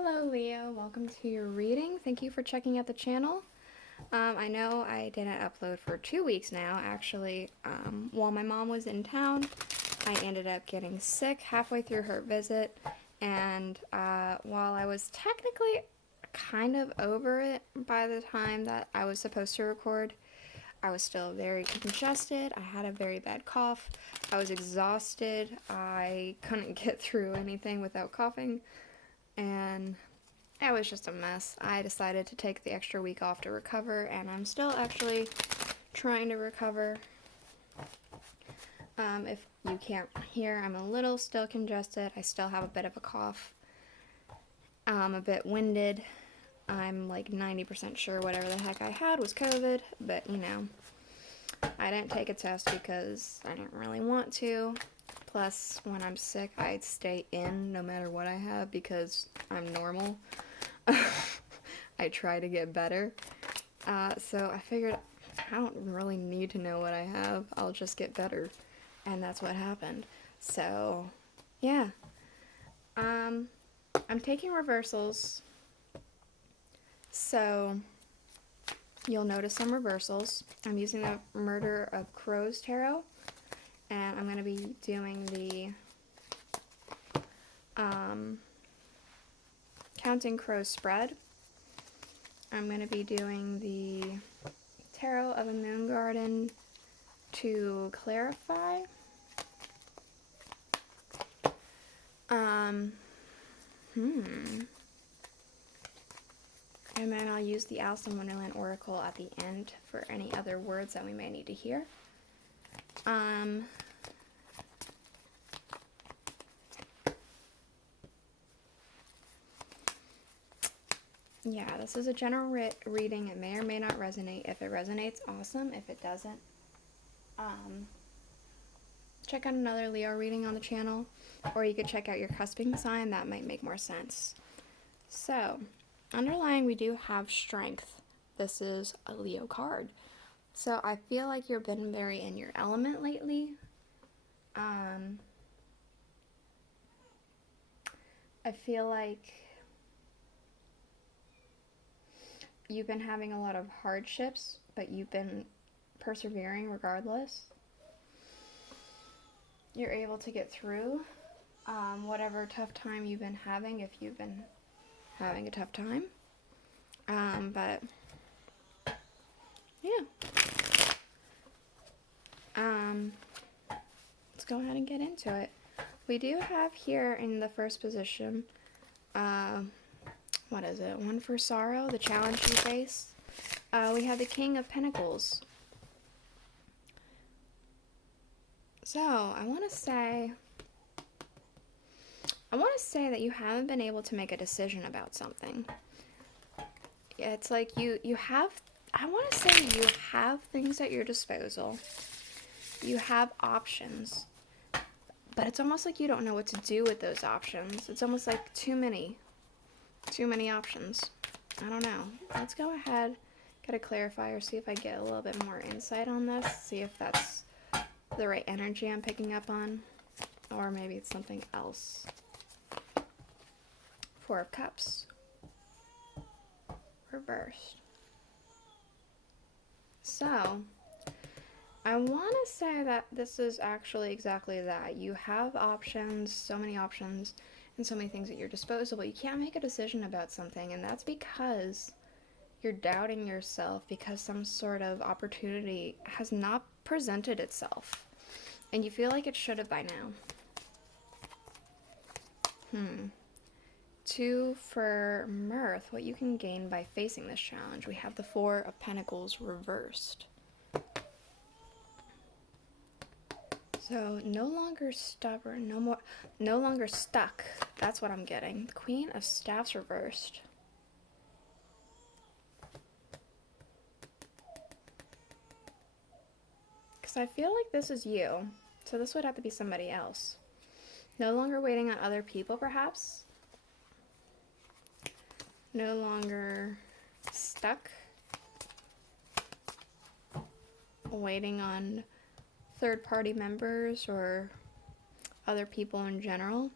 Hello Leo, welcome to your reading. Thank you for checking out the channel. I know I didn't upload for 2 weeks now. Actually, while my mom was in town, I ended up getting sick halfway through her visit, and while I was technically kind of over it by the time that I was supposed to record, I was still very congested. I had a very bad cough. I was exhausted. I couldn't get through anything without coughing. And it was just a mess. I decided to take the extra week off to recover, and I'm still actually trying to recover. If you can't hear, I'm a little still congested. I still have a bit of a cough. I'm a bit winded. I'm like 90% sure whatever the heck I had was COVID, but you know, I didn't take a test because I didn't really want to. Plus, when I'm sick, I stay in no matter what I have because I'm normal. I try to get better. So I figured I don't really need to know what I have. I'll just get better. And that's what happened. So, yeah. I'm taking reversals. So, you'll notice some reversals. I'm using the Murder of Crows Tarot. And I'm going to be doing the Counting Crows spread. I'm going to be doing the Tarot of a Moon Garden to clarify. And then I'll use the Alice in Wonderland Oracle at the end for any other words that we may need to hear. Yeah, this is a general reading. It may or may not resonate. If it resonates, awesome. If it doesn't, check out another Leo reading on the channel, or you could check out your cusping sign. That might make more sense. So, underlying, we do have strength. This is a Leo card. So I feel like you've been very in your element lately. I feel like you've been having a lot of hardships, but you've been persevering regardless. You're able to get through whatever tough time you've been having, if you've been having a tough time. But yeah. Let's go ahead and get into it. We do have here in the first position, what is it? One for sorrow, the challenge you face. We have the King of Pentacles. So, I want to say that you haven't been able to make a decision about something. It's like you have, I want to say you have things at your disposal. You have options. But it's almost like you don't know what to do with those options. It's almost like too many options. I don't know. Let's go ahead, get a clarifier, see if I get a little bit more insight on this, see if that's the right energy I'm picking up on, or maybe it's something else. Four of Cups. Reversed. So, I want to say that this is actually exactly that. You have options, so many options, and so many things at your disposal, but you can't make a decision about something, and that's because you're doubting yourself because some sort of opportunity has not presented itself, and you feel like it should have by now. Two for mirth, what you can gain by facing this challenge. We have the Four of Pentacles reversed. So, no longer stubborn, no longer stuck. That's what I'm getting. The Queen of Staffs reversed. Because I feel like this is you. So this would have to be somebody else. No longer waiting on other people, perhaps. No longer stuck. Waiting on third-party members or other people in general.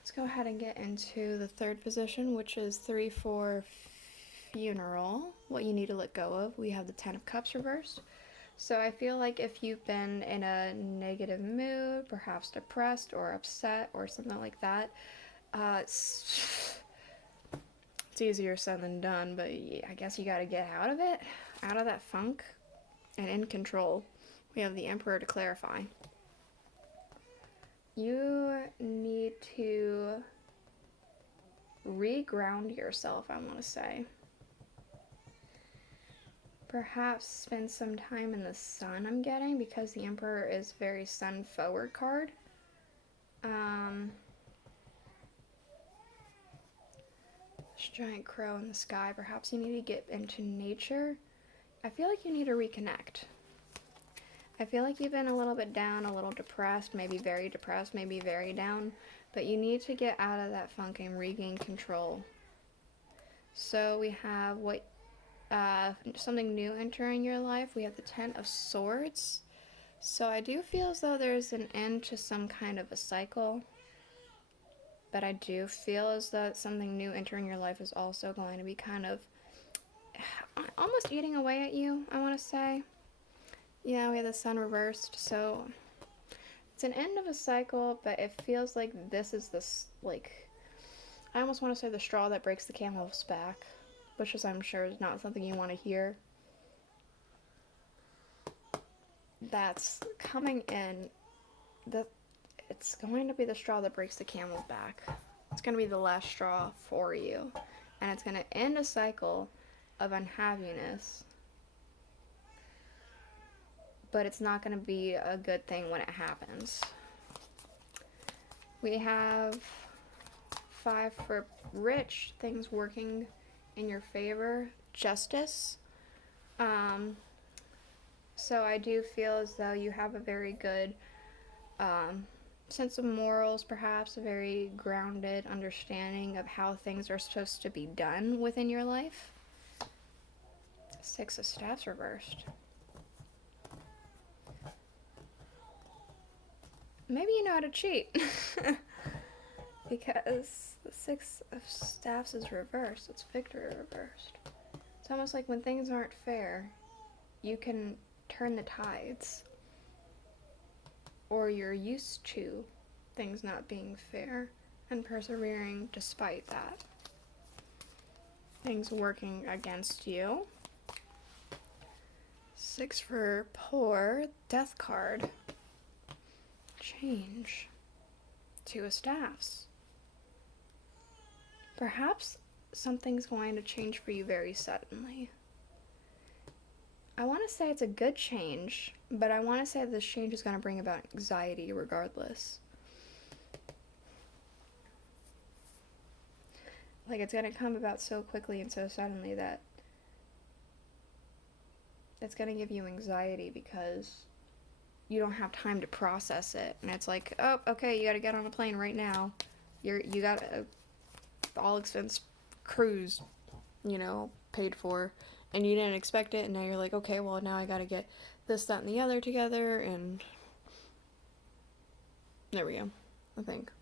Let's go ahead and get into the third position, which is 3 for funeral. What you need to let go of. We have the 10 of Cups reversed. So I feel like if you've been in a negative mood, perhaps depressed or upset or something like that, it's easier said than done, but I guess you gotta get out of it, out of that funk, and in control. We have the Emperor to clarify. You need to reground yourself, I want to say. Perhaps spend some time in the sun, I'm getting, because the Emperor is very sun forward card. This giant crow in the sky. Perhaps you need to get into nature. I feel like you need to reconnect. I feel like you've been a little bit down, a little depressed, maybe very down, but you need to get out of that funk and regain control. So we have something new entering your life. We have the 10 of Swords. So I do feel as though there's an end to some kind of a cycle, but I do feel as though something new entering your life is also going to be kind of almost eating away at you, I want to say. Yeah, we have the Sun reversed, so it's an end of a cycle, but it feels like this is I almost want to say the straw that breaks the camel's back, which is, I'm sure, is not something you want to hear. That's coming in. It's going to be the straw that breaks the camel's back. It's going to be the last straw for you, and it's going to end a cycle of unhappiness. But it's not going to be a good thing when it happens. We have 5 for rich, things working in your favor, justice. So I do feel as though you have a very good sense of morals, perhaps a very grounded understanding of how things are supposed to be done within your life. 6 of Staffs reversed. Maybe you know how to cheat. Because the 6 of Staffs is reversed. It's victory reversed. It's almost like when things aren't fair, you can turn the tides. Or you're used to things not being fair and persevering despite that. Things working against you. 6 for poor, Death card. Change. 2 of Staffs. Perhaps something's going to change for you very suddenly. I want to say it's a good change, but I want to say this change is going to bring about anxiety regardless. Like, it's going to come about so quickly and so suddenly that it's going to give you anxiety because you don't have time to process it. And it's like, oh, okay, you got to get on a plane right now. You got a all expense cruise, paid for. And you didn't expect it, and now you're like, okay, well, now I gotta get this, that, and the other together, and there we go, I think.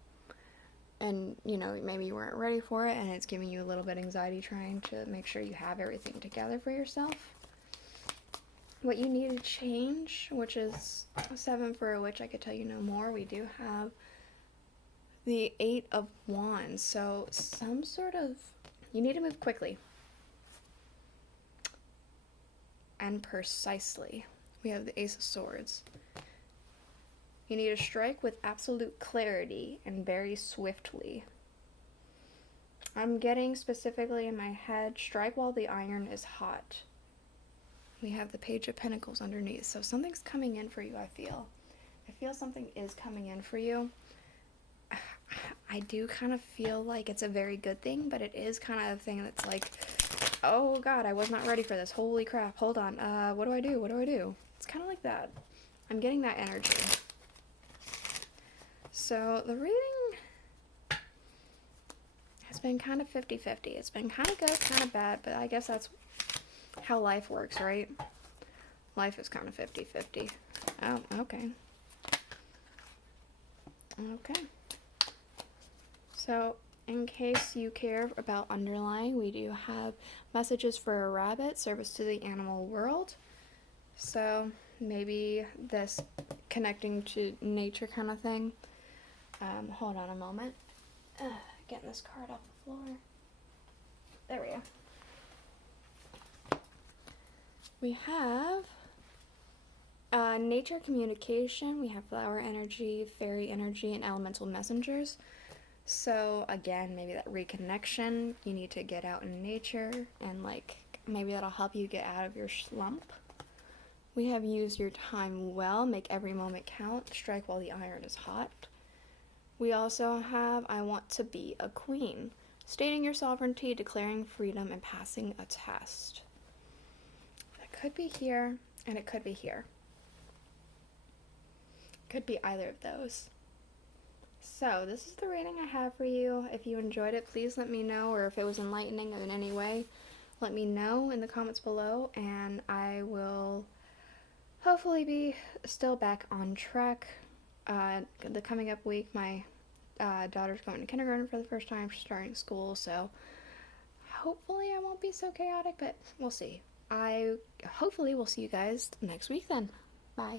And, maybe you weren't ready for it, and it's giving you a little bit of anxiety trying to make sure you have everything together for yourself. What you need to change, which is a 7 for a witch, I could tell you no more. We do have the 8 of Wands, so you need to move quickly. And precisely. We have the Ace of Swords. You need to strike with absolute clarity and very swiftly. I'm getting specifically in my head, strike while the iron is hot. We have the Page of Pentacles underneath, so something's coming in for you, I feel. I feel something is coming in for you. I do kind of feel like it's a very good thing, but it is kind of a thing that's like, oh god, I was not ready for this. Holy crap, hold on. What do I do? It's kind of like that. I'm getting that energy. So the reading has been kind of 50-50. It's been kind of good, kind of bad, but I guess that's how life works, right? Life is kind of 50-50. Oh, okay. Okay. So, in case you care about underlying, we do have messages for a rabbit, service to the animal world. So, maybe this connecting to nature kind of thing. Hold on a moment. Getting this card off the floor. There we go. We have nature communication. We have flower energy, fairy energy, and elemental messengers. So again, maybe that reconnection, you need to get out in nature and like maybe that'll help you get out of your slump. We have use your time well, make every moment count, strike while the iron is hot. We also have I want to be a queen, stating your sovereignty, declaring freedom, and passing a test. That could be here and it could be here. Could be either of those. So, this is the reading I have for you. If you enjoyed it, please let me know, or if it was enlightening in any way, let me know in the comments below, and I will hopefully be still back on track. The coming up week, my daughter's going to kindergarten for the first time. She's starting school, so hopefully I won't be so chaotic, but we'll see. I hopefully will see you guys next week then. Bye.